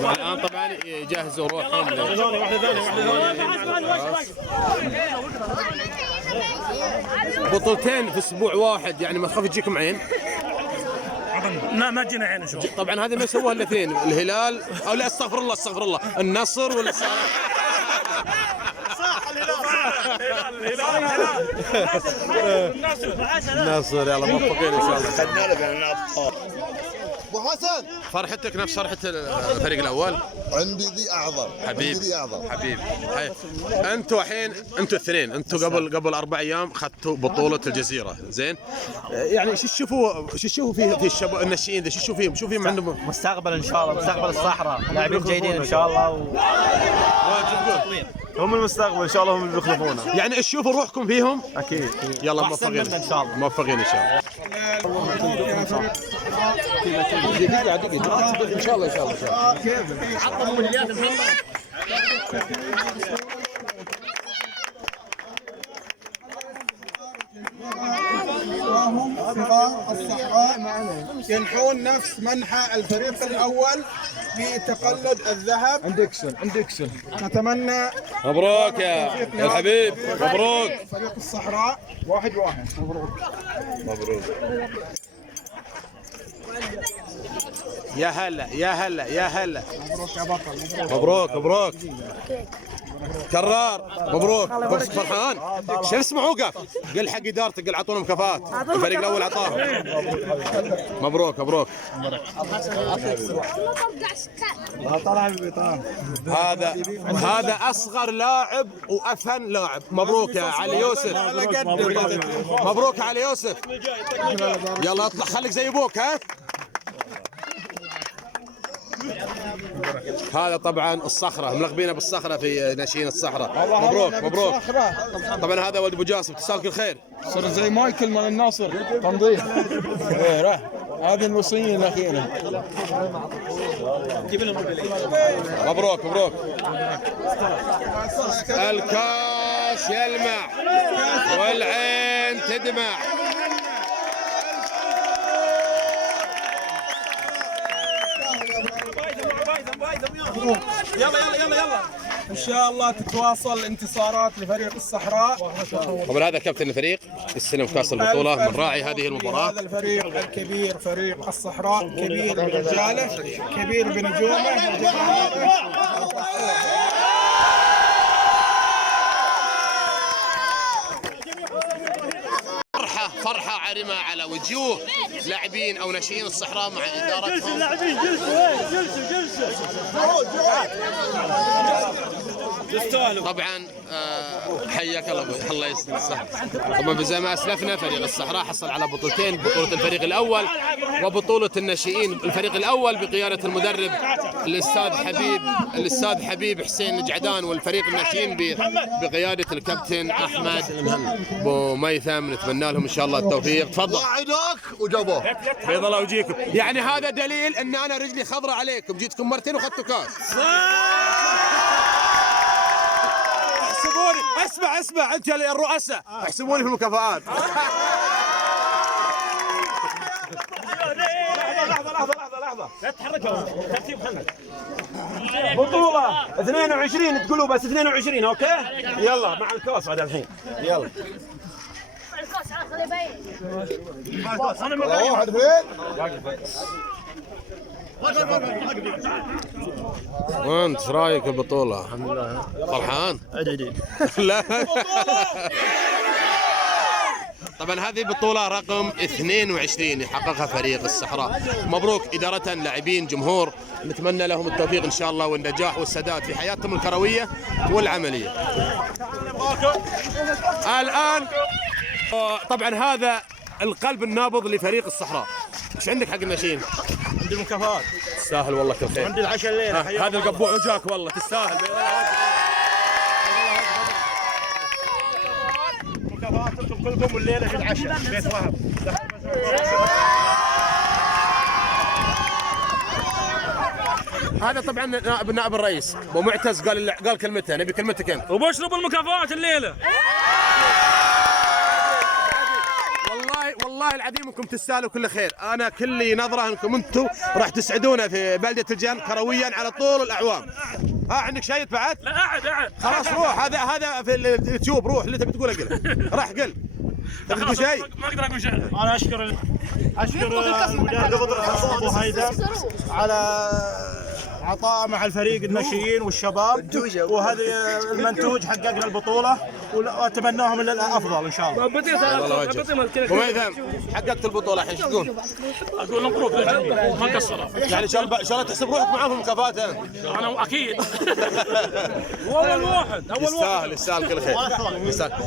والان طبعا يجهزوا روحهم. بطولتين في اسبوع واحد، يعني ما تخاف تجيكم عين؟ ما تجينا عين نشوف. طبعا هذه ما يسووها الاثنين، الهلال او لا استغفر الله استغفر الله، النصر ولا صح النصر. يلا موفقين ان شاء الله. خدنا لك الابطال. ابو حسن فرحتك نفس فرحة الفريق الأول؟ عندي ذي أعظم. حبيب عندي ذي أعظم. حبيب. أنتوا الحين أنتوا الاثنين، أنتوا قبل 4 أيام أخذتوا بطولة الجزيرة، زين؟ يعني شو تشوفوا في الشباب الناشئين ذا، شو فيهم عندهم مستقبل إن شاء الله، مستقبل الصحراء، لاعبين جيدين إن شاء الله هم المستقبل ان شاء الله، هم اللي بيخلفونا. يعني تشوفوا روحكم فيهم؟ اكيد. يلا موفقين ان شاء الله. موفقين ان شاء الله. ان شاء الله ان شاء الله. وهم صغار الصحراء ينحون نفس منحى الفريق الأول في تقلد الذهب. عندكسن نتمنى مبروك يا الحبيب، مبروك. فريق الصحراء 1-1. مبروك. يا هلا يا هلا يا هلا. مبروك يا بطل. مبروك مبروك. كرار مبروك. فرحان؟ شو اسمه عوقف؟ قل حق ادارتك، قل اعطونا مكافآت، الفريق الاول اعطاهم. مبروك مبروك. هذا اصغر لاعب وافهن لاعب. مبروك يا علي يوسف. مبروك يا علي يوسف. يلا اطلع خليك زي ابوك. ها هذا طبعا الصخرة، ملقبينه بالصخرة في ناشئين الصحراء. مبروك مبروك. طبعا هذا ولد ابو جاسم، تسال كل خير. صار زي مايكل مال الناصر تنظيف. هذه الوصية الأخيرة. مبروك مبروك. الكاس يلمع والعين تدمع. يلا ان شاء الله تتواصل انتصارات لفريق الصحراء. طبعا هذا كابتن الفريق يستلم كاس البطولة من راعي هذه المباراة. هذا الفريق الكبير، فريق الصحراء، كبير برجاله، كبير بنجومه. فرحة عارمة على وجوه لاعبين أو ناشئين الصحراء مع إدارتهم. طبعا حياك الله ابوي، الله يسلمك. طبعا زي ما اسلفنا فريق الصحراء حصل على بطولتين، بطولة الفريق الأول وبطولة الناشئين. الفريق الأول بقيادة المدرب الأستاذ حبيب حسين الجعدان، والفريق الناشئين بقيادة الكابتن أحمد بو ميثم. نتمنى لهم إن شاء الله التوفيق. تفضل. وعدوك وجابوه. بيض الله وجيكم. يعني هذا دليل ان انا رجلي خضراء عليكم، جيتكم مرتين واخذتوا كاس. احسبوني. اسمع انت يا الرؤساء، احسبوني في المكافآت. لحظة لا تتحركوا، ترتيب خلنا. بطولة 22 تقولوا بس 22 اوكي؟ يلا مع الكاس هذا الحين. يلا. الكاس خليه باين. واحد فين؟ وانت ايش رايك البطولة؟ الحمد لله. فرحان؟ لا. طبعا هذه بطولة رقم 22 يحققها فريق الصحراء. مبروك إدارة، لاعبين، جمهور، نتمنى لهم التوفيق إن شاء الله والنجاح والسداد في حياتهم الكروية والعملية. الآن طبعا هذا القلب النابض لفريق الصحراء. ايش عندك حق الناشئين؟ عندي مكافآت. تستاهل والله كل خير. عندي العشاء الليلة. هذا القبوع وجاك والله تستاهل. مكافآتكم كلكم والليلة في العشاء بيت وهب. هذا طبعا نائب الرئيس ومعتز قال كلمته، نبي كلمتك انت. وبشرب المكافآت الليلة. والله والله العظيم انكم تستاهلوا كل خير، انا كلي نظره انكم انتم راح تسعدونا في بلده الجان كرويا على طول الاعوام. ها عندك شيء بعد؟ لا قاعد خلاص روح، هذا في اليوتيوب، روح اللي تبي تقوله قله. راح قل. تبي تقول شيء؟ ما اقدر اقول شيء. انا اشكر المدرب ابو هيثم على عطاء مع الفريق الناشئين والشباب، وهذا المنتوج حققنا البطوله واتمناهم الافضل ان شاء الله. الله وجهك. ابو هيثم حققت البطوله الحين شو تقول؟ اقول مبروك ما قصروا. يعني ان شاء الله تحسب روحك معاهم مكافآت. انا اكيد. اول واحد يستاهل كل خير.